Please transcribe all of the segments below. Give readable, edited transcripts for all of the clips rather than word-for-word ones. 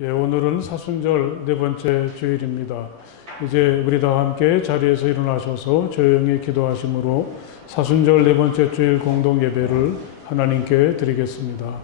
예, 오늘은 사순절 네 번째 주일입니다. 이제 우리 다 함께 자리에서 일어나셔서 조용히 기도하심으로 사순절 네 번째 주일 공동 예배를 하나님께 드리겠습니다.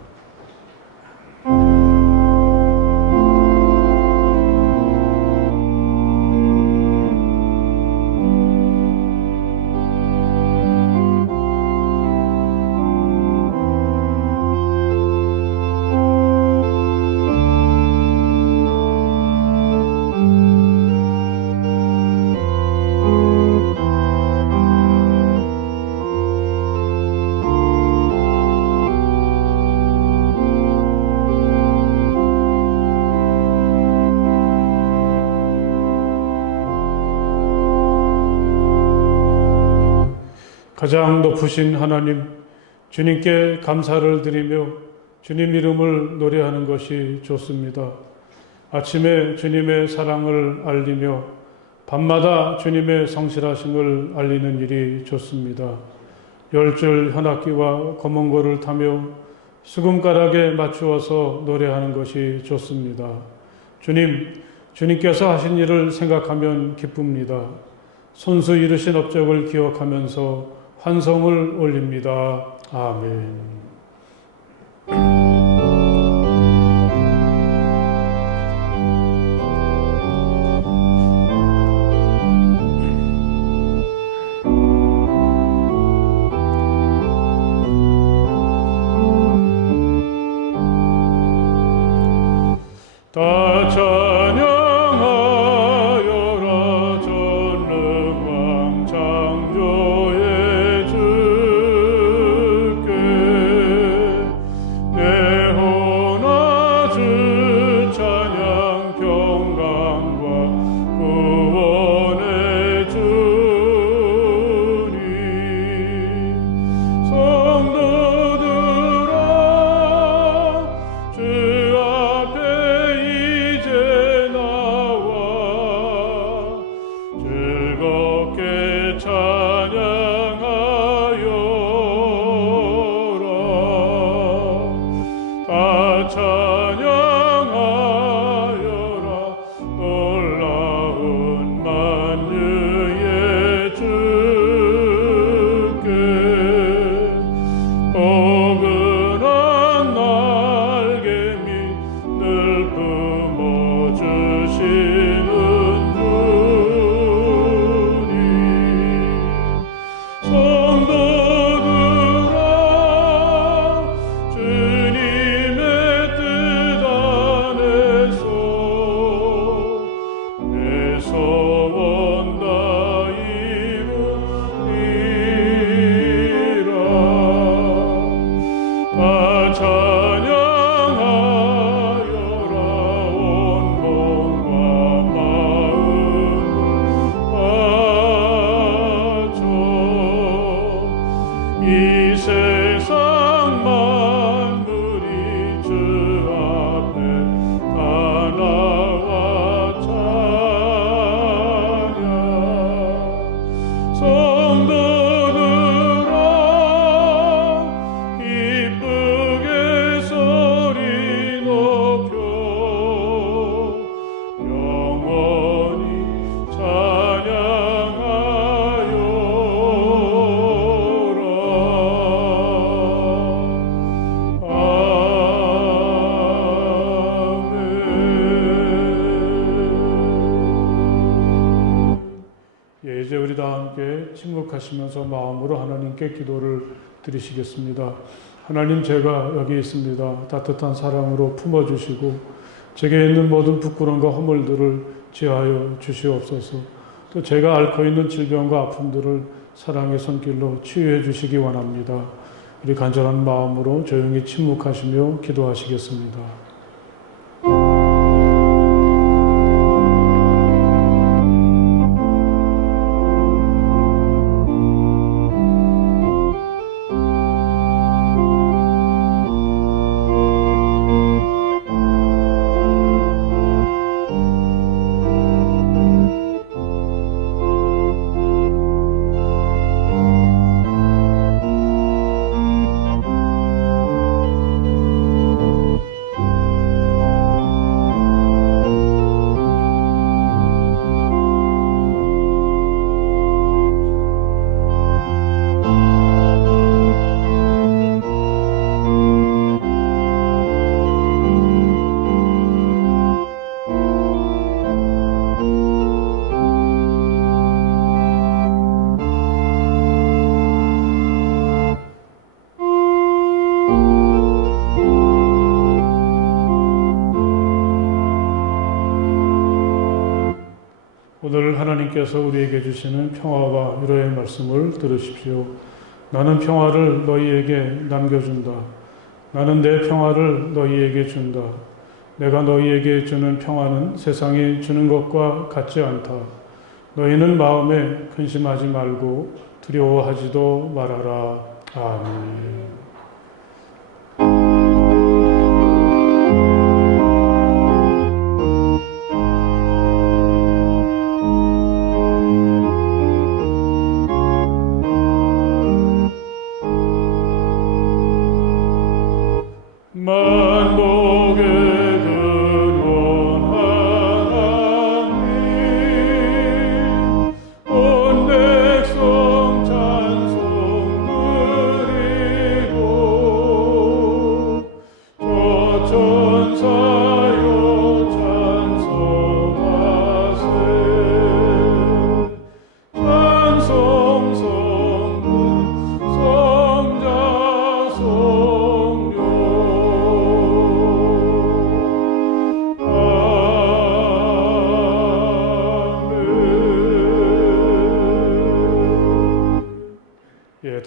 가장 높으신 하나님, 주님께 감사를 드리며 주님 이름을 노래하는 것이 좋습니다. 아침에 주님의 사랑을 알리며 밤마다 주님의 성실하심을 알리는 일이 좋습니다. 열줄 현악기와 검은고를 타며 수금가락에 맞추어서 노래하는 것이 좋습니다. 주님께서 하신 일을 생각하면 기쁩니다. 손수 이루신 업적을 기억하면서 환성을 올립니다. 아멘. 다 찬양하여라 전능왕 창조의 주께 내 혼아 주 찬양 평강과 구원의 주님 성도들아 주 앞에 즐겁게 찬양하여라. 다 찬양하여라. 놀라운 만유의 주께 포근한 날개 밑 늘 품어주시는 성도들아 주님의 뜻 안에서 내 소원 다 이루리라. 다 찬양하여라. 온 몸과 마음을 바쳐 이 세상 만물이 주 앞에 다 나와 찬양. 성도들아 기쁘게 소리 높여 영원히 예, 이제 우리 다 함께 침묵하시면서 마음으로 하나님께 기도를 드리시겠습니다. 하나님, 제가 여기 있습니다. 따뜻한 사랑으로 품어주시고 제게 있는 모든 부끄러움과 허물들을 제하여 주시옵소서. 또 제가 앓고 있는 질병과 아픔들을 사랑의 손길로 치유해 주시기 원합니다. 우리 간절한 마음으로 조용히 침묵하시며 기도하시겠습니다. 하나님께서 우리에게 주시는 평화와 위로의 말씀을 들으십시오. 나는 평화를 너희에게 남겨준다. 나는 내 평화를 너희에게 준다. 내가 너희에게 주는 평화는 세상이 주는 것과 같지 않다. 너희는 마음에 근심하지 말고 두려워하지도 말아라. 아멘.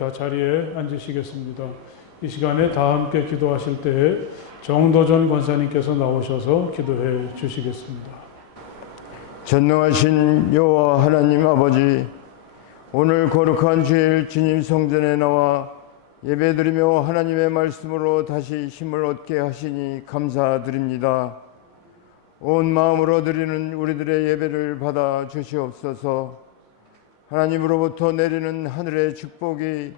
다 자리에 앉으시겠습니다. 이 시간에 다 함께 기도하실 때에 정도전 권사님께서 나오셔서 기도해 주시겠습니다. 전능하신 여호와 하나님 아버지, 오늘 거룩한 주일 주님 성전에 나와 예배드리며 하나님의 말씀으로 다시 힘을 얻게 하시니 감사드립니다. 온 마음으로 드리는 우리들의 예배를 받아 주시옵소서. 하나님으로부터 내리는 하늘의 축복이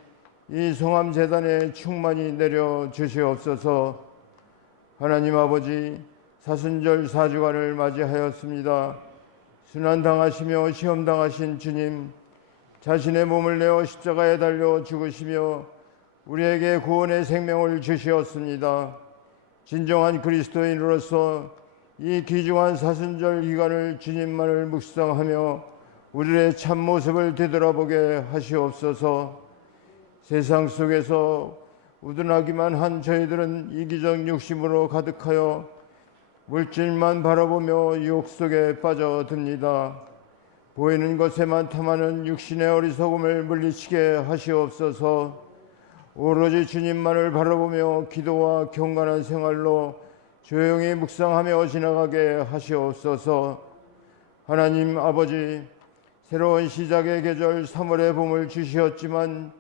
이 성암재단에 충만히 내려 주시옵소서. 하나님 아버지, 사순절 4주간을 맞이하였습니다. 순환당하시며 시험당하신 주님, 자신의 몸을 내어 십자가에 달려 죽으시며 우리에게 구원의 생명을 주시었습니다. 진정한 그리스도인으로서 이 귀중한 사순절 기간을 주님만을 묵상하며 우리의 참모습을 되돌아보게 하시옵소서. 세상 속에서 우둔하기만 한 저희들은 이기적 욕심으로 가득하여 물질만 바라보며 유혹 속에 빠져듭니다. 보이는 것에만 탐하는 육신의 어리석음을 물리치게 하시옵소서. 오로지 주님만을 바라보며 기도와 경건한 생활로 조용히 묵상하며 지나가게 하시옵소서. 하나님 아버지, 새로운 시작의 계절 3월의 봄을 주시었지만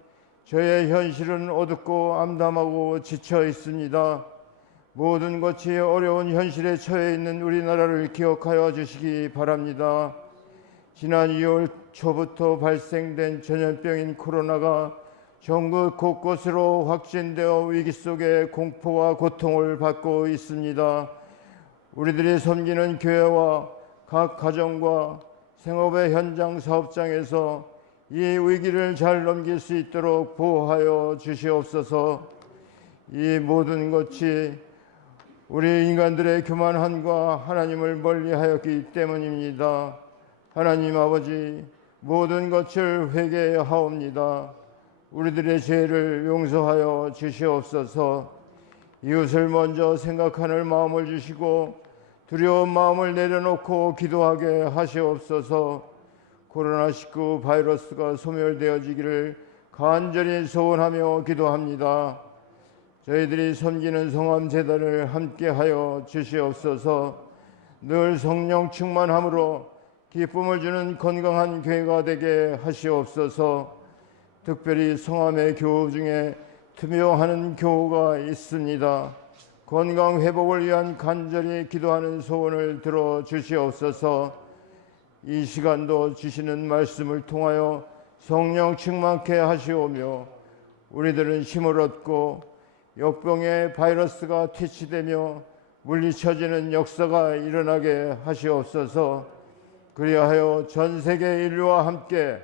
저의 현실은 어둡고 암담하고 지쳐 있습니다. 모든 것이 어려운 현실에 처해 있는 우리나라를 기억하여 주시기 바랍니다. 지난 2월 초부터 발생된 전염병인 코로나가 전국 곳곳으로 확진되어 위기 속에 공포와 고통을 받고 있습니다. 우리들이 섬기는 교회와 각 가정과 생업의 현장 사업장에서 이 위기를 잘 넘길 수 있도록 보호하여 주시옵소서. 이 모든 것이 우리 인간들의 교만함과 하나님을 멀리하였기 때문입니다. 하나님 아버지, 모든 것을 회개하옵니다. 우리들의 죄를 용서하여 주시옵소서. 이웃을 먼저 생각하는 마음을 주시고 두려운 마음을 내려놓고 기도하게 하시옵소서. 코로나19 바이러스가 소멸되어지기를 간절히 소원하며 기도합니다. 저희들이 섬기는 성암재단을 함께하여 주시옵소서. 늘 성령 충만함으로 기쁨을 주는 건강한 교회가 되게 하시옵소서. 특별히 성암의 교우 중에 투병하는 교우가 있습니다. 건강 회복을 위한 간절히 기도하는 소원을 들어 주시옵소서. 이 시간도 주시는 말씀을 통하여 성령 충만케 하시오며 우리들은 힘을 얻고 역병의 바이러스가 퇴치되며 물리쳐지는 역사가 일어나게 하시옵소서. 그리하여 전 세계 인류와 함께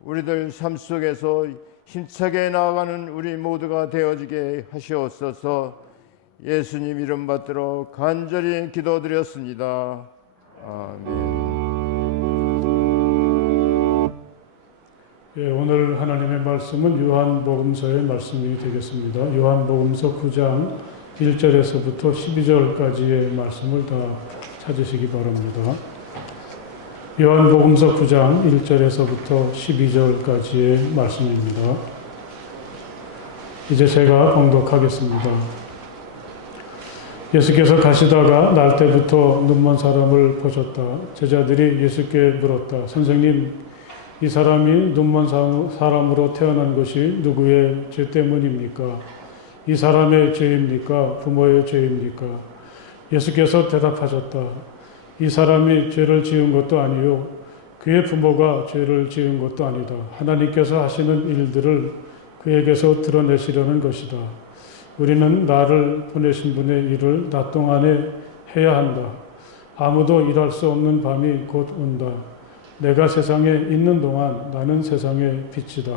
우리들 삶 속에서 힘차게 나아가는 우리 모두가 되어지게 하시옵소서. 예수님 이름 받들어 간절히 기도드렸습니다. 아멘. 예, 오늘 하나님의 말씀은 요한복음서의 말씀이 되겠습니다. 요한복음서 9장 1절에서부터 12절까지의 말씀을 다 찾으시기 바랍니다. 요한복음서 9장 1절에서부터 12절까지의 말씀입니다. 이제 제가 봉독하겠습니다. 예수께서 가시다가 날 때부터 눈먼 사람을 보셨다. 제자들이 예수께 물었다. 선생님, 이 사람이 눈먼 사람으로 태어난 것이 누구의 죄 때문입니까? 이 사람의 죄입니까? 부모의 죄입니까? 예수께서 대답하셨다. 이 사람이 죄를 지은 것도 아니요 그의 부모가 죄를 지은 것도 아니다. 하나님께서 하시는 일들을 그에게서 드러내시려는 것이다. 우리는 나를 보내신 분의 일을 낮 동안에 해야 한다. 아무도 일할 수 없는 밤이 곧 온다. 내가 세상에 있는 동안 나는 세상의 빛이다.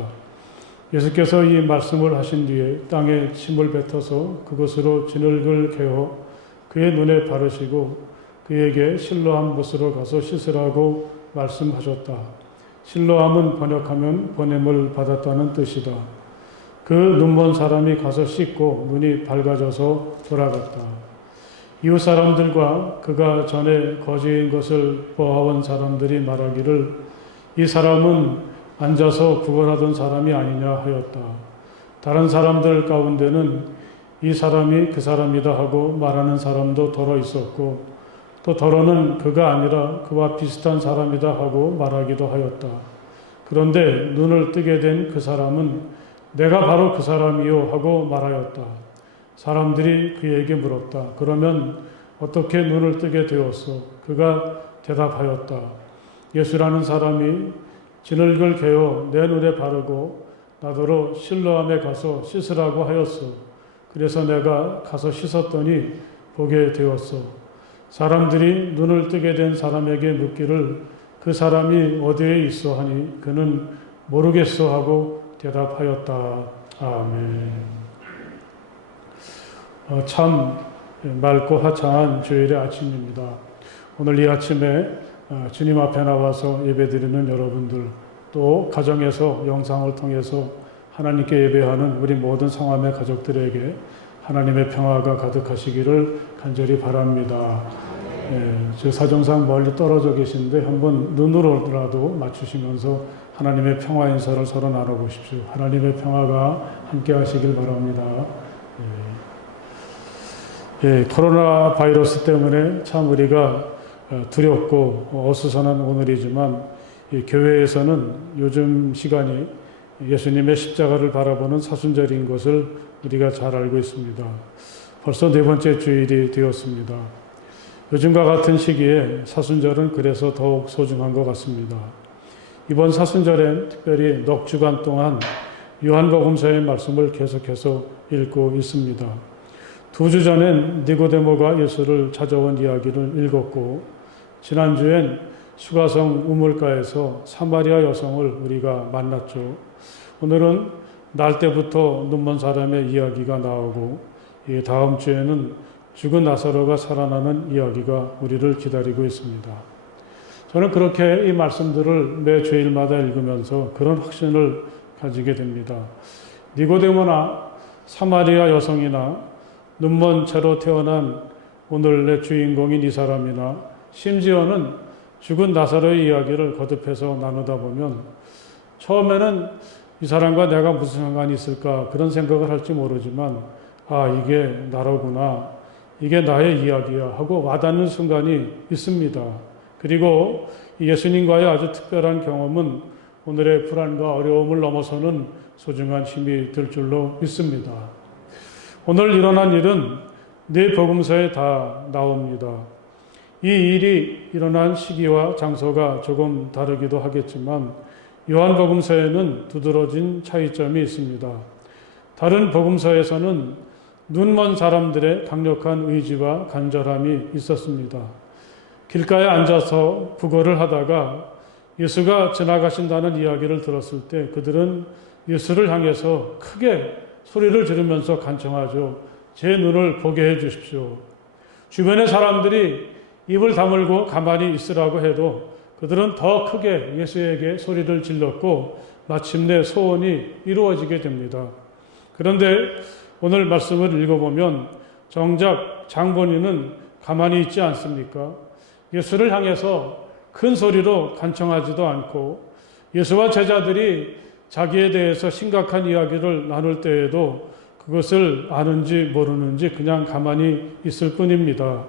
예수께서 이 말씀을 하신 뒤에 땅에 침을 뱉어서 그것으로 진흙을 개어 그의 눈에 바르시고 그에게 실로암 못으로 가서 씻으라고 말씀하셨다. 실로암은 번역하면 보냄을 받았다는 뜻이다. 그 눈먼 사람이 가서 씻고 눈이 밝아져서 돌아갔다. 이웃 사람들과 그가 전에 거지인 것을 보아온 사람들이 말하기를 이 사람은 앉아서 구걸하던 사람이 아니냐 하였다. 다른 사람들 가운데는 이 사람이 그 사람이다 하고 말하는 사람도 더러 있었고 또 더러는 그가 아니라 그와 비슷한 사람이다 하고 말하기도 하였다. 그런데 눈을 뜨게 된 그 사람은 내가 바로 그 사람이요 하고 말하였다. 사람들이 그에게 물었다. 그러면 어떻게 눈을 뜨게 되었어? 그가 대답하였다. 예수라는 사람이 진흙을 개어 내 눈에 바르고 나더러 실로암에 가서 씻으라고 하였어. 그래서 내가 가서 씻었더니 보게 되었어. 사람들이 눈을 뜨게 된 사람에게 묻기를 그 사람이 어디에 있어 하니 그는 모르겠어 하고 대답하였다. 아멘. 참 맑고 화창한 주일의 아침입니다. 오늘 이 아침에 주님 앞에 나와서 예배드리는 여러분들, 또 가정에서 영상을 통해서 하나님께 예배하는 우리 모든 성함의 가족들에게 하나님의 평화가 가득하시기를 간절히 바랍니다. 제 사정상 멀리 떨어져 계신데 한번 눈으로라도 맞추시면서 하나님의 평화 인사를 서로 나눠보십시오. 하나님의 평화가 함께 하시길 바랍니다. 코로나 바이러스 때문에 참 우리가 두렵고 어수선한 오늘이지만 교회에서는 요즘 시간이 예수님의 십자가를 바라보는 사순절인 것을 우리가 잘 알고 있습니다. 벌써 4번째 주일이 되었습니다. 요즘과 같은 시기에 사순절은 그래서 더욱 소중한 것 같습니다. 이번 사순절엔 특별히 넉 주간 동안 요한복음서의 말씀을 계속해서 읽고 있습니다. 2주 전엔 니고데모가 예수를 찾아온 이야기를 읽었고 지난주엔 수가성 우물가에서 사마리아 여성을 우리가 만났죠. 오늘은 날 때부터 눈먼 사람의 이야기가 나오고 다음 주에는 죽은 나사로가 살아나는 이야기가 우리를 기다리고 있습니다. 저는 그렇게 이 말씀들을 매 주일마다 읽으면서 그런 확신을 가지게 됩니다. 니고데모나 사마리아 여성이나 눈먼 채로 태어난 오늘의 주인공인 이 사람이나 심지어는 죽은 나사로의 이야기를 거듭해서 나누다 보면 처음에는 이 사람과 내가 무슨 상관이 있을까 그런 생각을 할지 모르지만 이게 나로구나, 이게 나의 이야기야 하고 와닿는 순간이 있습니다. 그리고 예수님과의 아주 특별한 경험은 오늘의 불안과 어려움을 넘어서는 소중한 힘이 될 줄로 믿습니다. 오늘 일어난 일은 네 복음서에 다 나옵니다. 이 일이 일어난 시기와 장소가 조금 다르기도 하겠지만 요한복음서에는 두드러진 차이점이 있습니다. 다른 복음서에서는 눈먼 사람들의 강력한 의지와 간절함이 있었습니다. 길가에 앉아서 구걸을 하다가 예수가 지나가신다는 이야기를 들었을 때 그들은 예수를 향해서 크게 소리를 지르면서 간청하죠. 제 눈을 보게 해 주십시오. 주변의 사람들이 입을 다물고 가만히 있으라고 해도 그들은 더 크게 예수에게 소리를 질렀고 마침내 소원이 이루어지게 됩니다. 그런데 오늘 말씀을 읽어보면 정작 장본인은 가만히 있지 않습니까? 예수를 향해서 큰 소리로 간청하지도 않고 예수와 제자들이 자기에 대해서 심각한 이야기를 나눌 때에도 그것을 아는지 모르는지 그냥 가만히 있을 뿐입니다.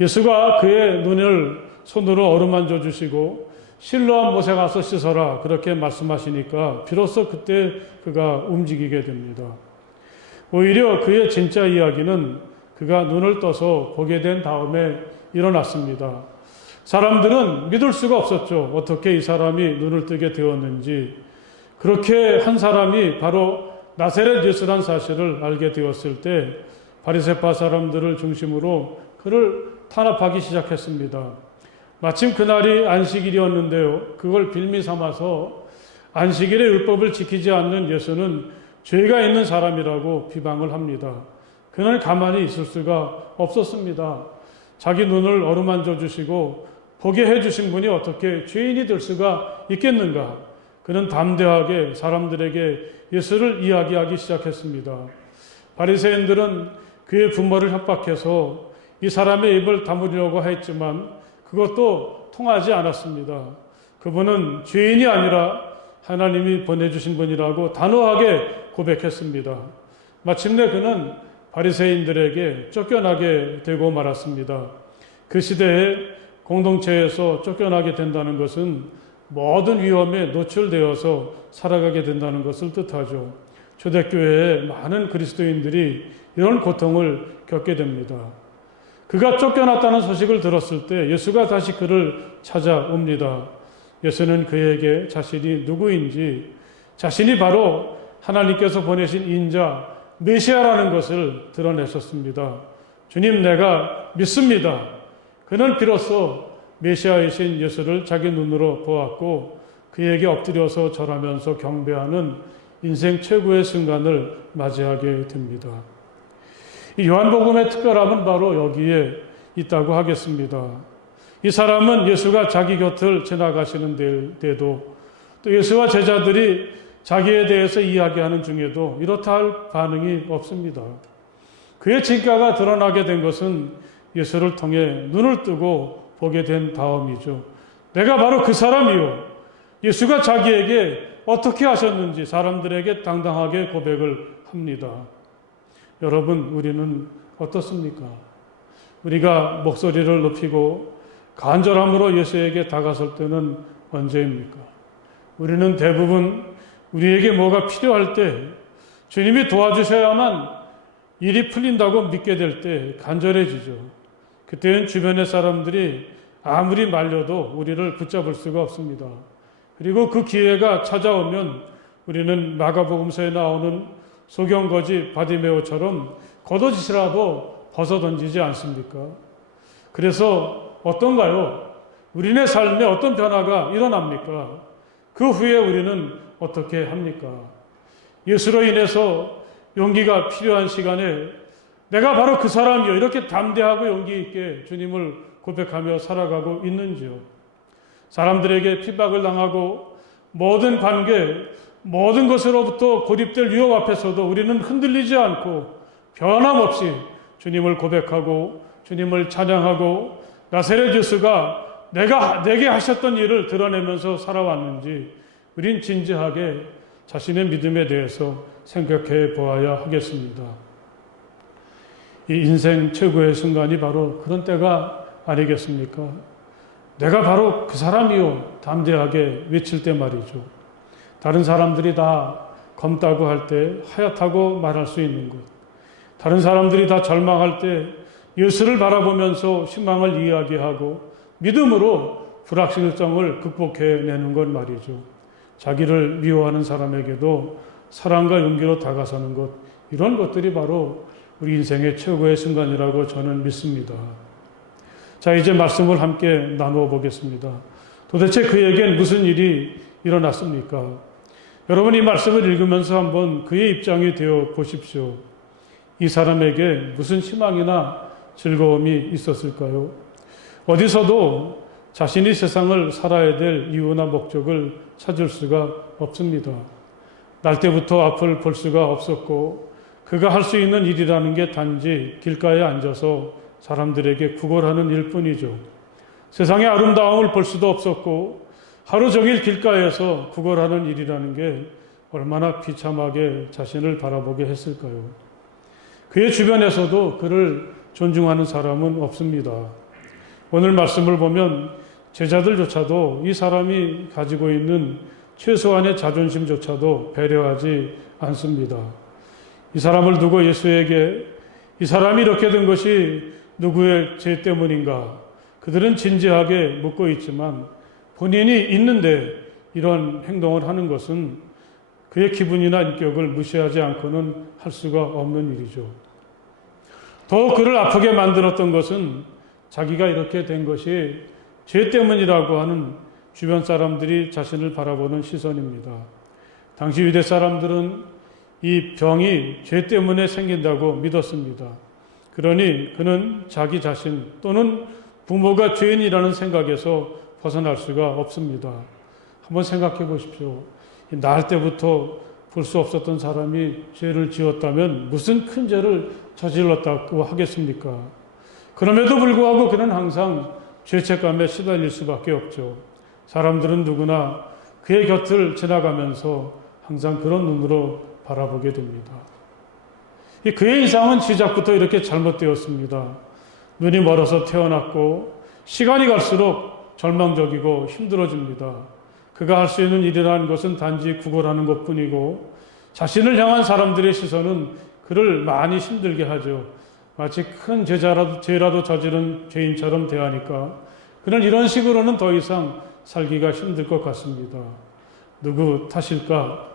예수가 그의 눈을 손으로 어루만져 주시고 실로암 못에 가서 씻어라 그렇게 말씀하시니까 비로소 그때 그가 움직이게 됩니다. 오히려 그의 진짜 이야기는 그가 눈을 떠서 보게 된 다음에 일어났습니다. 사람들은 믿을 수가 없었죠. 어떻게 이 사람이 눈을 뜨게 되었는지. 그렇게 한 사람이 바로 나사렛 예수란 사실을 알게 되었을 때 바리새파 사람들을 중심으로 그를 탄압하기 시작했습니다. 마침 그날이 안식일이었는데요. 그걸 빌미 삼아서 안식일의 율법을 지키지 않는 예수는 죄가 있는 사람이라고 비방을 합니다. 그는 가만히 있을 수가 없었습니다. 자기 눈을 어루만져 주시고 보게 해주신 분이 어떻게 죄인이 될 수가 있겠는가? 그는 담대하게 사람들에게 예수를 이야기하기 시작했습니다. 바리새인들은 그의 부모를 협박해서 이 사람의 입을 다물려고 했지만 그것도 통하지 않았습니다. 그분은 죄인이 아니라 하나님이 보내주신 분이라고 단호하게 고백했습니다. 마침내 그는 바리새인들에게 쫓겨나게 되고 말았습니다. 그 시대에 공동체에서 쫓겨나게 된다는 것은 모든 위험에 노출되어서 살아가게 된다는 것을 뜻하죠. 초대교회에 많은 그리스도인들이 이런 고통을 겪게 됩니다. 그가 쫓겨났다는 소식을 들었을 때 예수가 다시 그를 찾아옵니다. 예수는 그에게 자신이 누구인지, 자신이 바로 하나님께서 보내신 인자 메시아라는 것을 드러내셨습니다. 주님, 내가 믿습니다. 그는 비로소 메시아이신 예수를 자기 눈으로 보았고 그에게 엎드려서 절하면서 경배하는 인생 최고의 순간을 맞이하게 됩니다. 이 요한복음의 특별함은 바로 여기에 있다고 하겠습니다. 이 사람은 예수가 자기 곁을 지나가시는 데도 또 예수와 제자들이 자기에 대해서 이야기하는 중에도 이렇다 할 반응이 없습니다. 그의 진가가 드러나게 된 것은 예수를 통해 눈을 뜨고 보게 된 다음이죠. 내가 바로 그 사람이요. 예수가 자기에게 어떻게 하셨는지 사람들에게 당당하게 고백을 합니다. 여러분, 우리는 어떻습니까? 우리가 목소리를 높이고 간절함으로 예수에게 다가설 때는 언제입니까? 우리는 대부분 우리에게 뭐가 필요할 때 주님이 도와주셔야만 일이 풀린다고 믿게 될 때 간절해지죠. 그때는 주변의 사람들이 아무리 말려도 우리를 붙잡을 수가 없습니다. 그리고 그 기회가 찾아오면 우리는 마가복음서에 나오는 소경거지 바디메오처럼 걷어지시라도 벗어던지지 않습니까? 그래서 어떤가요? 우리네 삶에 어떤 변화가 일어납니까? 그 후에 우리는 어떻게 합니까? 예수로 인해서 용기가 필요한 시간에 내가 바로 그 사람이요, 이렇게 담대하고 용기 있게 주님을 고백하며 살아가고 있는지요? 사람들에게 핍박을 당하고 모든 관계, 모든 것으로부터 고립될 위협 앞에서도 우리는 흔들리지 않고 변함없이 주님을 고백하고 주님을 찬양하고 나사렛 예수가 내게 하셨던 일을 드러내면서 살아왔는지 우린 진지하게 자신의 믿음에 대해서 생각해 보아야 하겠습니다. 이 인생 최고의 순간이 바로 그런 때가 아니겠습니까? 내가 바로 그 사람이요, 담대하게 외칠 때 말이죠. 다른 사람들이 다 검다고 할 때 하얗다고 말할 수 있는 것, 다른 사람들이 다 절망할 때 예수를 바라보면서 희망을 이야기하고 믿음으로 불확실성을 극복해내는 것 말이죠. 자기를 미워하는 사람에게도 사랑과 용기로 다가서는 것, 이런 것들이 바로 우리 인생의 최고의 순간이라고 저는 믿습니다. 자, 이제 말씀을 함께 나누어 보겠습니다. 도대체 그에겐 무슨 일이 일어났습니까? 여러분, 이 말씀을 읽으면서 한번 그의 입장이 되어 보십시오. 이 사람에게 무슨 희망이나 즐거움이 있었을까요? 어디서도 자신이 세상을 살아야 될 이유나 목적을 찾을 수가 없습니다. 날 때부터 앞을 볼 수가 없었고 그가 할 수 있는 일이라는 게 단지 길가에 앉아서 사람들에게 구걸하는 일뿐이죠. 세상의 아름다움을 볼 수도 없었고 하루 종일 길가에서 구걸하는 일이라는 게 얼마나 비참하게 자신을 바라보게 했을까요? 그의 주변에서도 그를 존중하는 사람은 없습니다. 오늘 말씀을 보면 제자들조차도 이 사람이 가지고 있는 최소한의 자존심조차도 배려하지 않습니다. 이 사람을 두고 예수에게 이 사람이 이렇게 된 것이 누구의 죄 때문인가? 그들은 진지하게 묻고 있지만 본인이 있는데 이런 행동을 하는 것은 그의 기분이나 인격을 무시하지 않고는 할 수가 없는 일이죠. 더욱 그를 아프게 만들었던 것은 자기가 이렇게 된 것이 죄 때문이라고 하는 주변 사람들이 자신을 바라보는 시선입니다. 당시 유대 사람들은 이 병이 죄 때문에 생긴다고 믿었습니다. 그러니 그는 자기 자신 또는 부모가 죄인이라는 생각에서 벗어날 수가 없습니다. 한번 생각해 보십시오. 날 때부터 볼 수 없었던 사람이 죄를 지었다면 무슨 큰 죄를 저질렀다고 하겠습니까? 그럼에도 불구하고 그는 항상 죄책감에 시달릴 수밖에 없죠. 사람들은 누구나 그의 곁을 지나가면서 항상 그런 눈으로 바라보게 됩니다. 그의 인상은 시작부터 이렇게 잘못되었습니다. 눈이 멀어서 태어났고 시간이 갈수록 절망적이고 힘들어집니다. 그가 할 수 있는 일이라는 것은 단지 구걸하는 것뿐이고 자신을 향한 사람들의 시선은 그를 많이 힘들게 하죠. 마치 큰 죄라도 저지른 죄인처럼 대하니까 그는 이런 식으로는 더 이상 살기가 힘들 것 같습니다. 누구 탓일까?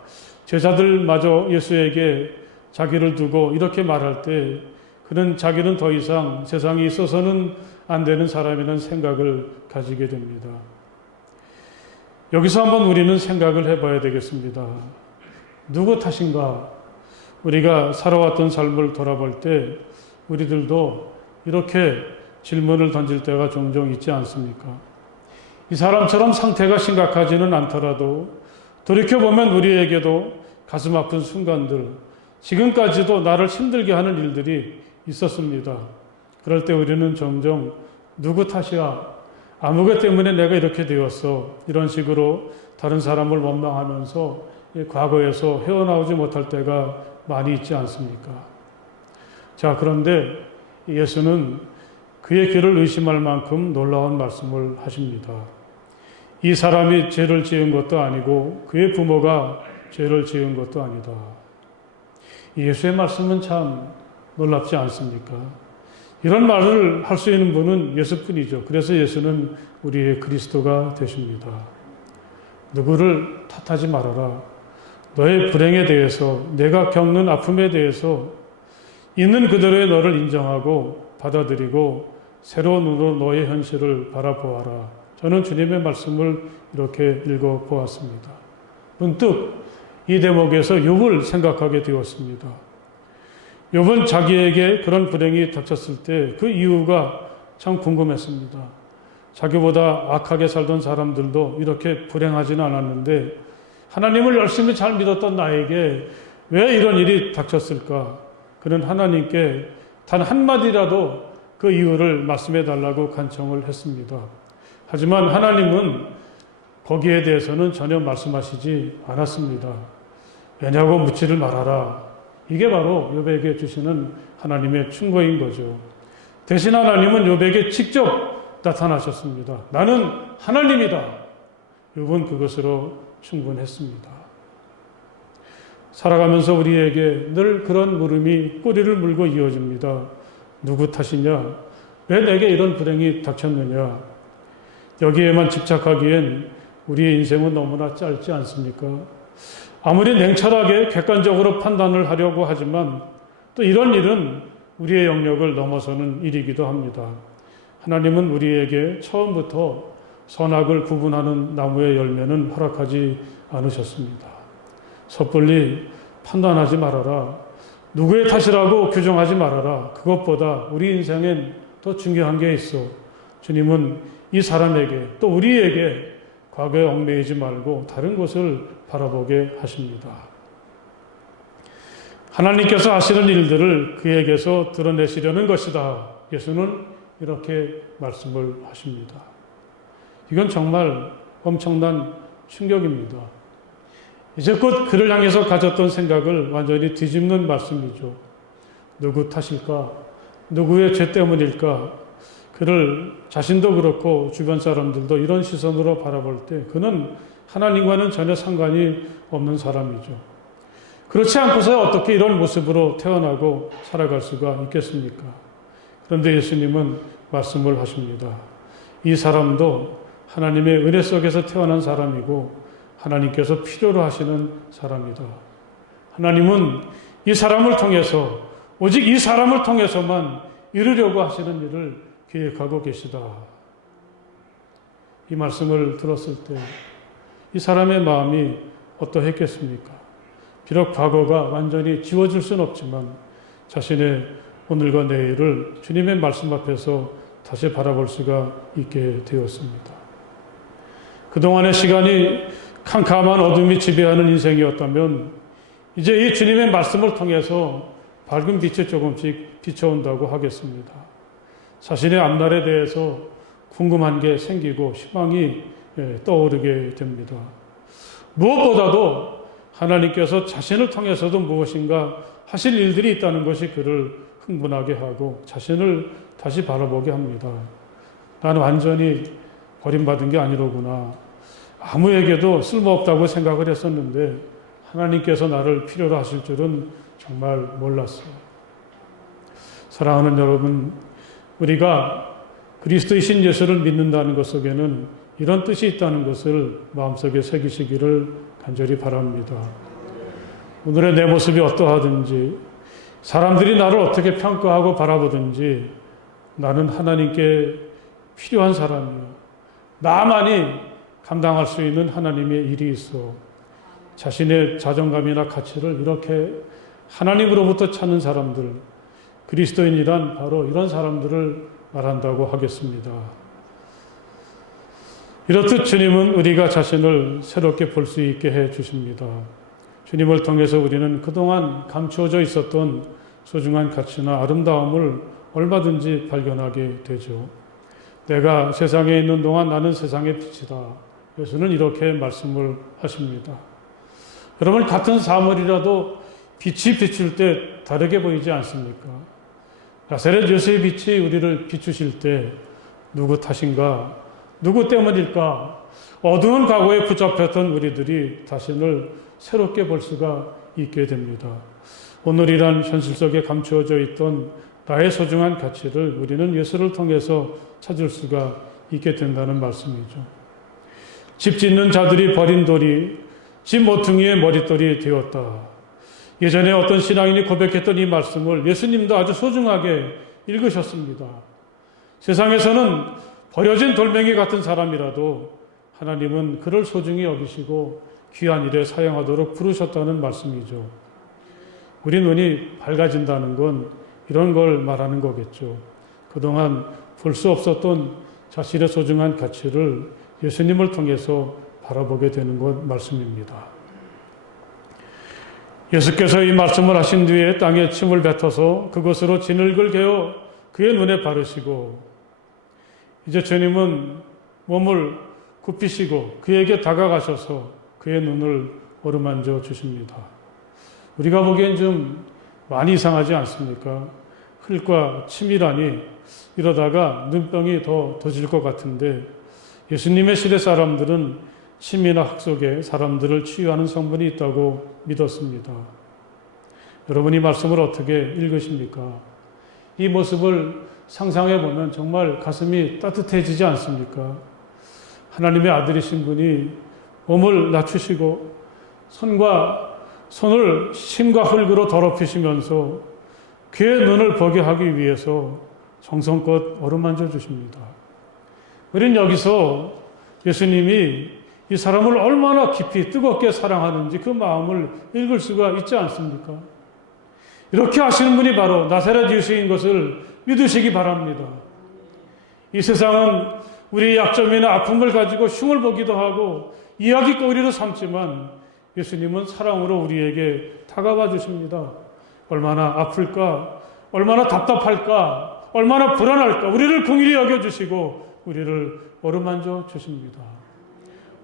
제자들마저 예수에게 자기를 두고 이렇게 말할 때 그는 자기는 더 이상 세상에 있어서는 안 되는 사람이라는 생각을 가지게 됩니다. 여기서 한번 우리는 생각을 해봐야 되겠습니다. 누구 탓인가? 우리가 살아왔던 삶을 돌아볼 때 우리들도 이렇게 질문을 던질 때가 종종 있지 않습니까? 이 사람처럼 상태가 심각하지는 않더라도 돌이켜보면 우리에게도 가슴 아픈 순간들, 지금까지도 나를 힘들게 하는 일들이 있었습니다. 그럴 때 우리는 종종 누구 탓이야? 아무 것 때문에 내가 이렇게 되었어. 이런 식으로 다른 사람을 원망하면서 과거에서 헤어나오지 못할 때가 많이 있지 않습니까? 자, 그런데 예수는 그의 길을 의심할 만큼 놀라운 말씀을 하십니다. 이 사람이 죄를 지은 것도 아니고 그의 부모가 죄를 지은 것도 아니다. 예수의 말씀은 참 놀랍지 않습니까? 이런 말을 할 수 있는 분은 예수뿐이죠. 그래서 예수는 우리의 그리스도가 되십니다. 누구를 탓하지 말아라. 너의 불행에 대해서, 내가 겪는 아픔에 대해서 있는 그대로의 너를 인정하고 받아들이고 새로운 눈으로 너의 현실을 바라보아라. 저는 주님의 말씀을 이렇게 읽어보았습니다. 문득 이 대목에서 욥을 생각하게 되었습니다. 욥은 자기에게 그런 불행이 닥쳤을 때 그 이유가 참 궁금했습니다. 자기보다 악하게 살던 사람들도 이렇게 불행하지는 않았는데 하나님을 열심히 잘 믿었던 나에게 왜 이런 일이 닥쳤을까? 그는 하나님께 단 한마디라도 그 이유를 말씀해 달라고 간청을 했습니다. 하지만 하나님은 거기에 대해서는 전혀 말씀하시지 않았습니다. 왜냐고 묻지를 말아라. 이게 바로 욥에게 주시는 하나님의 충고인 거죠. 대신 하나님은 욥에게 직접 나타나셨습니다. 나는 하나님이다. 욥은 그것으로 충분했습니다. 살아가면서 우리에게 늘 그런 물음이 꼬리를 물고 이어집니다. 누구 탓이냐? 왜 내게 이런 불행이 닥쳤느냐? 여기에만 집착하기엔 우리의 인생은 너무나 짧지 않습니까? 아무리 냉철하게 객관적으로 판단을 하려고 하지만 또 이런 일은 우리의 영역을 넘어서는 일이기도 합니다. 하나님은 우리에게 처음부터 선악을 구분하는 나무의 열매는 허락하지 않으셨습니다. 섣불리 판단하지 말아라. 누구의 탓이라고 규정하지 말아라. 그것보다 우리 인생엔 더 중요한 게 있어. 주님은 이 사람에게 또 우리에게 과거에 얽매이지 말고 다른 곳을 바라보게 하십니다. 하나님께서 하시는 일들을 그에게서 드러내시려는 것이다. 예수는 이렇게 말씀을 하십니다. 이건 정말 엄청난 충격입니다. 이제 곧 그를 향해서 가졌던 생각을 완전히 뒤집는 말씀이죠. 누구 탓일까? 누구의 죄 때문일까? 그를 자신도 그렇고 주변 사람들도 이런 시선으로 바라볼 때 그는 하나님과는 전혀 상관이 없는 사람이죠. 그렇지 않고서 어떻게 이런 모습으로 태어나고 살아갈 수가 있겠습니까? 그런데 예수님은 말씀을 하십니다. 이 사람도 하나님의 은혜 속에서 태어난 사람이고 하나님께서 필요로 하시는 사람이다. 하나님은 이 사람을 통해서 오직 이 사람을 통해서만 이루려고 하시는 일을 계획하고 계시다. 이 말씀을 들었을 때 이 사람의 마음이 어떠했겠습니까? 비록 과거가 완전히 지워질 수는 없지만 자신의 오늘과 내일을 주님의 말씀 앞에서 다시 바라볼 수가 있게 되었습니다. 그동안의 시간이 캄캄한 어둠이 지배하는 인생이었다면 이제 이 주님의 말씀을 통해서 밝은 빛이 조금씩 비춰온다고 하겠습니다. 자신의 앞날에 대해서 궁금한 게 생기고 희망이 떠오르게 됩니다. 무엇보다도 하나님께서 자신을 통해서도 무엇인가 하실 일들이 있다는 것이 그를 흥분하게 하고 자신을 다시 바라보게 합니다. 나는 완전히 버림받은 게 아니로구나. 아무에게도 쓸모없다고 생각을 했었는데 하나님께서 나를 필요로 하실 줄은 정말 몰랐어요. 사랑하는 여러분, 우리가 그리스도의 신 예수를 믿는다는 것 속에는 이런 뜻이 있다는 것을 마음속에 새기시기를 간절히 바랍니다. 오늘의 내 모습이 어떠하든지 사람들이 나를 어떻게 평가하고 바라보든지 나는 하나님께 필요한 사람이요. 나만이 감당할 수 있는 하나님의 일이 있어 자신의 자존감이나 가치를 이렇게 하나님으로부터 찾는 사람들, 그리스도인이란 바로 이런 사람들을 말한다고 하겠습니다. 이렇듯 주님은 우리가 자신을 새롭게 볼 수 있게 해 주십니다. 주님을 통해서 우리는 그동안 감추어져 있었던 소중한 가치나 아름다움을 얼마든지 발견하게 되죠. 내가 세상에 있는 동안 나는 세상의 빛이다. 예수는 이렇게 말씀을 하십니다. 여러분, 같은 사물이라도 빛이 비출 때 다르게 보이지 않습니까? 나사렛 예수의 빛이 우리를 비추실 때 누구 탓인가? 누구 때문일까? 어두운 과거에 붙잡혔던 우리들이 자신을 새롭게 볼 수가 있게 됩니다. 오늘이란 현실 속에 감추어져 있던 나의 소중한 가치를 우리는 예수를 통해서 찾을 수가 있게 된다는 말씀이죠. 집 짓는 자들이 버린 돌이 집 모퉁이의 머릿돌이 되었다. 예전에 어떤 신앙인이 고백했던 이 말씀을 예수님도 아주 소중하게 읽으셨습니다. 세상에서는 버려진 돌멩이 같은 사람이라도 하나님은 그를 소중히 여기시고 귀한 일에 사용하도록 부르셨다는 말씀이죠. 우리 눈이 밝아진다는 건 이런 걸 말하는 거겠죠. 그동안 볼 수 없었던 자신의 소중한 가치를 예수님을 통해서 바라보게 되는 것 말씀입니다. 예수께서 이 말씀을 하신 뒤에 땅에 침을 뱉어서 그것으로 진흙을 개어 그의 눈에 바르시고 이제 주님은 몸을 굽히시고 그에게 다가가셔서 그의 눈을 어루만져 주십니다. 우리가 보기엔 좀 많이 이상하지 않습니까? 흙과 침이라니 이러다가 눈병이 더 질 것 같은데 예수님의 시대 사람들은 침이나 흙 속에 사람들을 치유하는 성분이 있다고 믿었습니다. 여러분, 이 말씀을 어떻게 읽으십니까? 이 모습을 상상해 보면 정말 가슴이 따뜻해지지 않습니까? 하나님의 아들이신 분이 몸을 낮추시고 손을 침과 흙으로 더럽히시면서 그의 눈을 보게 하기 위해서 정성껏 어루만져 주십니다. 우리는 여기서 예수님이 이 사람을 얼마나 깊이 뜨겁게 사랑하는지 그 마음을 읽을 수가 있지 않습니까? 이렇게 하시는 분이 바로 나사렛 예수인 것을 믿으시기 바랍니다. 이 세상은 우리의 약점이나 아픔을 가지고 흉을 보기도 하고 이야기거리로 삼지만 예수님은 사랑으로 우리에게 다가와 주십니다. 얼마나 아플까? 얼마나 답답할까? 얼마나 불안할까? 우리를 긍휼히 여겨주시고 우리를 어루만져 주십니다.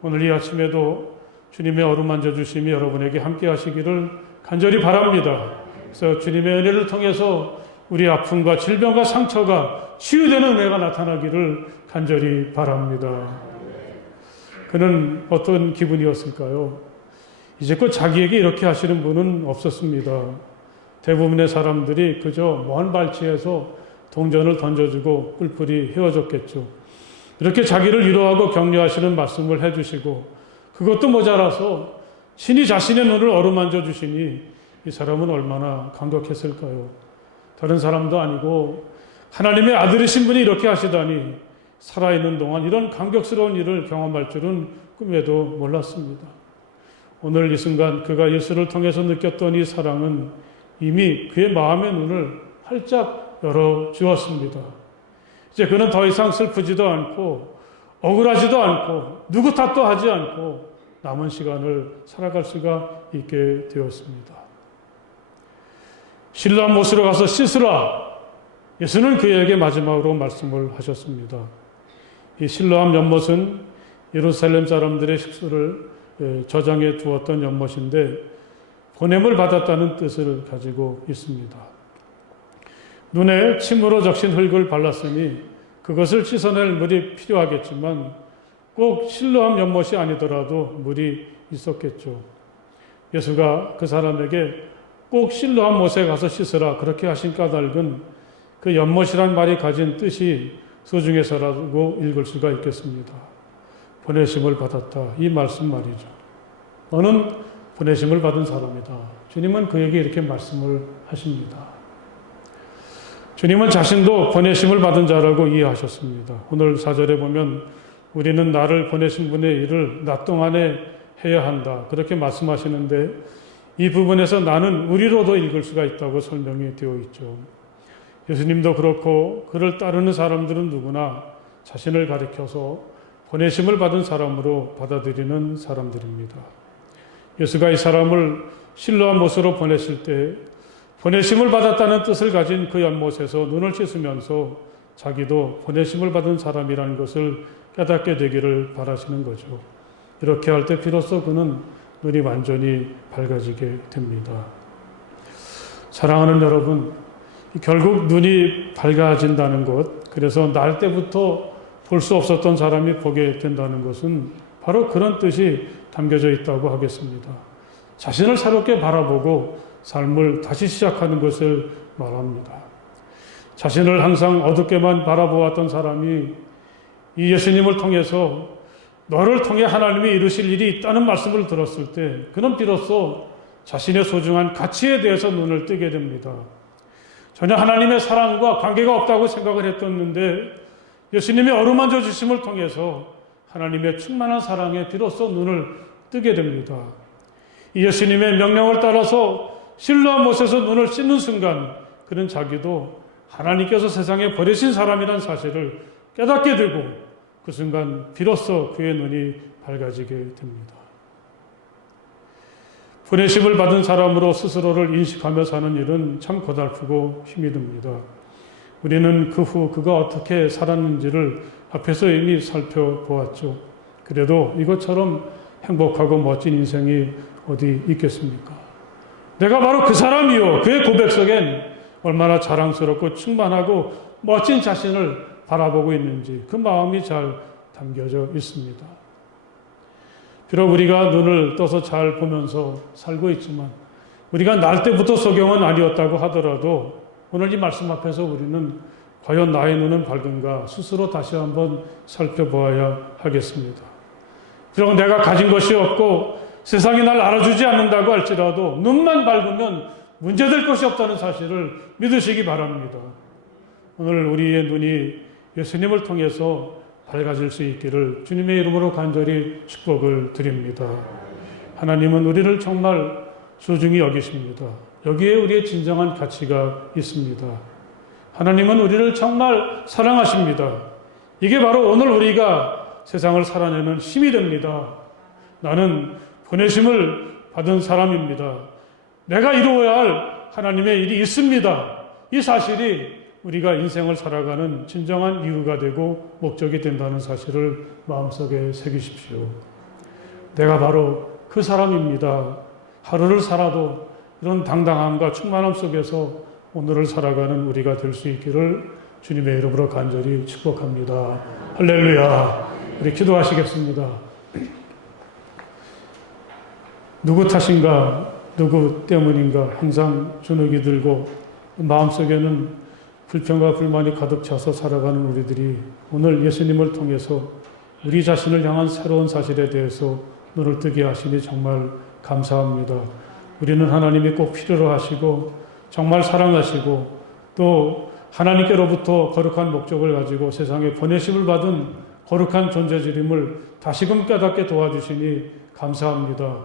오늘 이 아침에도 주님의 어루만져 주심이 여러분에게 함께 하시기를 간절히 바랍니다. 그래서 주님의 은혜를 통해서 우리 아픔과 질병과 상처가 치유되는 은혜가 나타나기를 간절히 바랍니다. 그는 어떤 기분이었을까요? 이제껏 자기에게 이렇게 하시는 분은 없었습니다. 대부분의 사람들이 그저 먼 발치에서 동전을 던져주고 뿔뿔이 헤어졌겠죠. 이렇게 자기를 위로하고 격려하시는 말씀을 해주시고 그것도 모자라서 신이 자신의 눈을 어루만져 주시니 이 사람은 얼마나 감격했을까요? 다른 사람도 아니고 하나님의 아들이신 분이 이렇게 하시다니 살아있는 동안 이런 감격스러운 일을 경험할 줄은 꿈에도 몰랐습니다. 오늘 이 순간 그가 예수를 통해서 느꼈던 이 사랑은 이미 그의 마음의 눈을 활짝 열어주었습니다. 이제 그는 더 이상 슬프지도 않고 억울하지도 않고 누구 탓도 하지 않고 남은 시간을 살아갈 수가 있게 되었습니다. 실로암 못으로 가서 씻으라. 예수는 그에게 마지막으로 말씀을 하셨습니다. 이 실로암 연못은 예루살렘 사람들의 식수를 저장해 두었던 연못인데 보냄을 받았다는 뜻을 가지고 있습니다. 눈에 침으로 적신 흙을 발랐으니 그것을 씻어낼 물이 필요하겠지만 꼭 실로암 연못이 아니더라도 물이 있었겠죠. 예수가 그 사람에게 꼭 실로암 못에 가서 씻으라 그렇게 하신 까닭은 그 연못이란 말이 가진 뜻이 소중해서라고 읽을 수가 있겠습니다. 보내심을 받았다. 이 말씀 말이죠. 너는 보내심을 받은 사람이다. 주님은 그에게 이렇게 말씀을 하십니다. 주님은 자신도 보내심을 받은 자라고 이해하셨습니다. 오늘 4절에 보면 우리는 나를 보내신 분의 일을 낮 동안에 해야 한다. 그렇게 말씀하시는데 이 부분에서 나는 우리로도 읽을 수가 있다고 설명이 되어 있죠. 예수님도 그렇고 그를 따르는 사람들은 누구나 자신을 가리켜서 보내심을 받은 사람으로 받아들이는 사람들입니다. 예수가 이 사람을 실로암 못으로 보내실 때 보내심을 받았다는 뜻을 가진 그 연못에서 눈을 씻으면서 자기도 보내심을 받은 사람이라는 것을 깨닫게 되기를 바라시는 거죠. 이렇게 할 때 비로소 그는 눈이 완전히 밝아지게 됩니다. 사랑하는 여러분, 결국 눈이 밝아진다는 것, 그래서 날 때부터 볼 수 없었던 사람이 보게 된다는 것은 바로 그런 뜻이 담겨져 있다고 하겠습니다. 자신을 새롭게 바라보고 삶을 다시 시작하는 것을 말합니다. 자신을 항상 어둡게만 바라보았던 사람이 이 예수님을 통해서 너를 통해 하나님이 이루실 일이 있다는 말씀을 들었을 때 그는 비로소 자신의 소중한 가치에 대해서 눈을 뜨게 됩니다. 전혀 하나님의 사랑과 관계가 없다고 생각을 했었는데 예수님의 어루만져 주심을 통해서 하나님의 충만한 사랑에 비로소 눈을 뜨게 됩니다. 이 예수님의 명령을 따라서 실로암 못에서 눈을 씻는 순간 그는 자기도 하나님께서 세상에 버리신 사람이라는 사실을 깨닫게 되고 그 순간 비로소 그의 눈이 밝아지게 됩니다. 보내심을 받은 사람으로 스스로를 인식하며 사는 일은 참 고달프고 힘이 듭니다. 우리는 그 후 그가 어떻게 살았는지를 앞에서 이미 살펴보았죠. 그래도 이것처럼 행복하고 멋진 인생이 어디 있겠습니까? 내가 바로 그 사람이요. 그의 고백 속엔 얼마나 자랑스럽고 충만하고 멋진 자신을 바라보고 있는지 그 마음이 잘 담겨져 있습니다. 비록 우리가 눈을 떠서 잘 보면서 살고 있지만 우리가 날 때부터 소경은 아니었다고 하더라도 오늘 이 말씀 앞에서 우리는 과연 나의 눈은 밝은가 스스로 다시 한번 살펴보아야 하겠습니다. 비록 내가 가진 것이 없고 세상이 날 알아주지 않는다고 할지라도 눈만 밝으면 문제될 것이 없다는 사실을 믿으시기 바랍니다. 오늘 우리의 눈이 예수님을 통해서 밝아질 수 있기를 주님의 이름으로 간절히 축복을 드립니다. 하나님은 우리를 정말 소중히 여기십니다. 여기에 우리의 진정한 가치가 있습니다. 하나님은 우리를 정말 사랑하십니다. 이게 바로 오늘 우리가 세상을 살아내는 힘이 됩니다. 나는 보내심을 받은 사람입니다. 내가 이루어야 할 하나님의 일이 있습니다. 이 사실이 우리가 인생을 살아가는 진정한 이유가 되고 목적이 된다는 사실을 마음속에 새기십시오. 내가 바로 그 사람입니다. 하루를 살아도 이런 당당함과 충만함 속에서 오늘을 살아가는 우리가 될 수 있기를 주님의 이름으로 간절히 축복합니다. 할렐루야. 우리 기도하시겠습니다. 누구 탓인가, 누구 때문인가 항상 주눅이 들고 마음속에는 불평과 불만이 가득 차서 살아가는 우리들이 오늘 예수님을 통해서 우리 자신을 향한 새로운 사실에 대해서 눈을 뜨게 하시니 정말 감사합니다. 우리는 하나님이 꼭 필요로 하시고 정말 사랑하시고 또 하나님께로부터 거룩한 목적을 가지고 세상에 보내심을 받은 거룩한 존재들임을 다시금 깨닫게 도와주시니 감사합니다.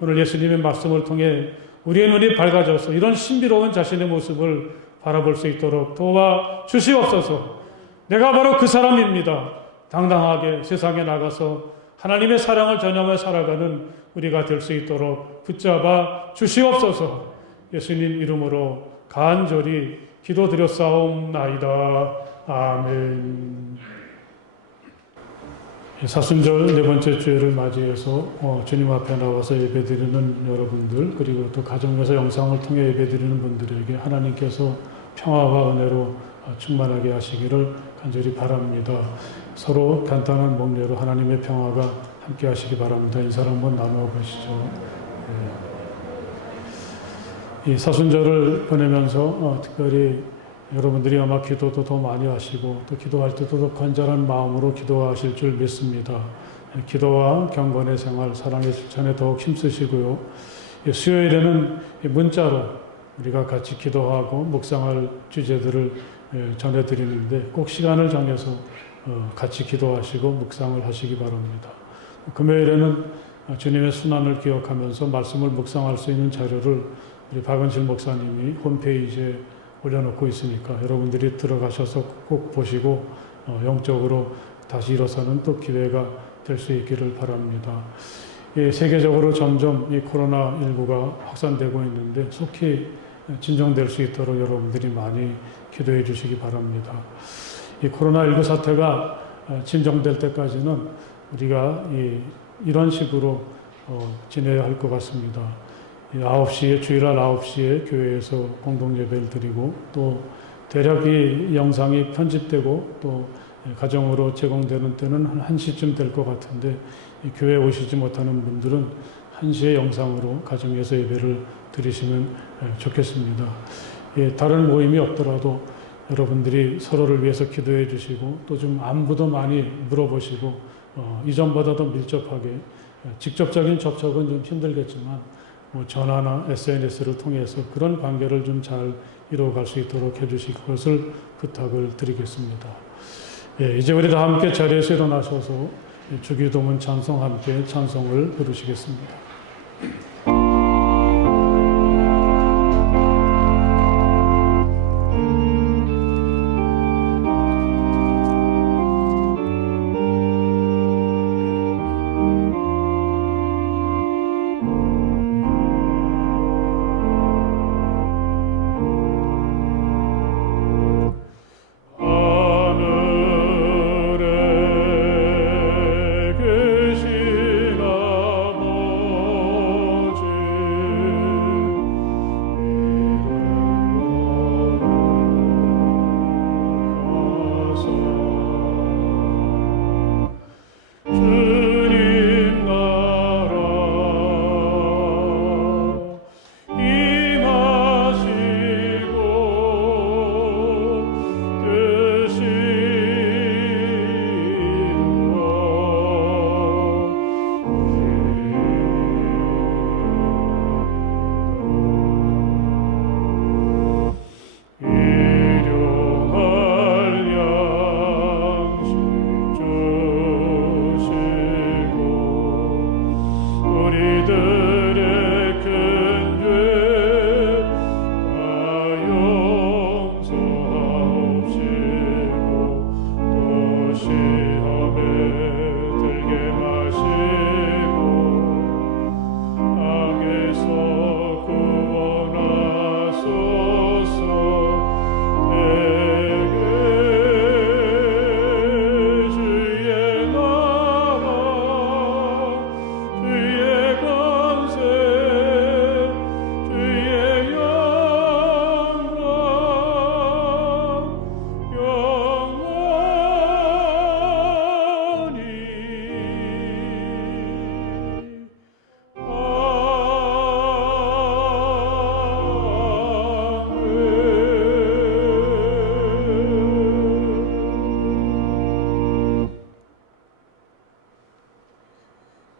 오늘 예수님의 말씀을 통해 우리의 눈이 밝아져서 이런 신비로운 자신의 모습을 바라볼 수 있도록 도와주시옵소서. 내가 바로 그 사람입니다. 당당하게 세상에 나가서 하나님의 사랑을 전하며 살아가는 우리가 될 수 있도록 붙잡아 주시옵소서. 예수님 이름으로 간절히 기도드렸사옵나이다. 아멘. 사순절 네 번째 주일을 맞이해서 주님 앞에 나와서 예배드리는 여러분들, 그리고 또 가정에서 영상을 통해 예배드리는 분들에게 하나님께서 평화와 은혜로 충만하게 하시기를 간절히 바랍니다. 서로 간단한 목례로 하나님의 평화가 함께 하시기 바랍니다. 인사를 한번 나누어 보시죠. 이 사순절을 보내면서 특별히 여러분들이 아마 기도도 더 많이 하시고 또 기도할 때도 더 간절한 마음으로 기도하실 줄 믿습니다. 기도와 경건의 생활, 사랑의 실천에 더욱 힘쓰시고요. 수요일에는 문자로 우리가 같이 기도하고 묵상할 주제들을 전해드리는데 꼭 시간을 정해서 같이 기도하시고 묵상을 하시기 바랍니다. 금요일에는 주님의 순환을 기억하면서 말씀을 묵상할 수 있는 자료를 우리 박은실 목사님이 홈페이지에 올려놓고 있으니까 여러분들이 들어가셔서 꼭 보시고 영적으로 다시 일어서는 또 기회가 될 수 있기를 바랍니다. 세계적으로 점점 이 코로나19가 확산되고 있는데 속히 진정될 수 있도록 여러분들이 많이 기도해 주시기 바랍니다. 이 코로나19 사태가 진정될 때까지는 우리가 이런 식으로 지내야 할 것 같습니다. 9시에, 주일날 9시에 교회에서 공동예배를 드리고 또 대략 이 영상이 편집되고 또 가정으로 제공되는 때는 한 1시쯤 될 것 같은데 교회에 오시지 못하는 분들은 1시에 영상으로 가정에서 예배를 드리시면 좋겠습니다. 다른 모임이 없더라도 여러분들이 서로를 위해서 기도해 주시고 또 좀 안부도 많이 물어보시고 이전보다 더 밀접하게 직접적인 접촉은 좀 힘들겠지만 전화나 SNS를 통해서 그런 관계를 좀 잘 이루어갈 수 있도록 해주실 것을 부탁을 드리겠습니다. 이제 우리 다 함께 자리에서 일어나셔서 주기도문 찬송 함께 찬송을 부르시겠습니다. 하늘에 계신 아버지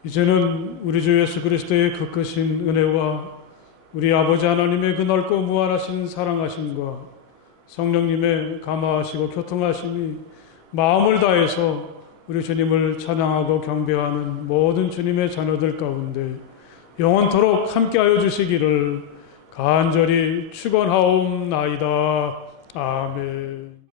이제는 우리 주 예수 그리스도의 그 크신 은혜와 우리 아버지 하나님의 그 넓고 무한하신 사랑하심과 성령님의 감화하시고 교통하심이 마음을 다해서 우리 주님을 찬양하고 경배하는 모든 주님의 자녀들 가운데 영원토록 함께하여 주시기를 간절히 축원하옵나이다. 아멘.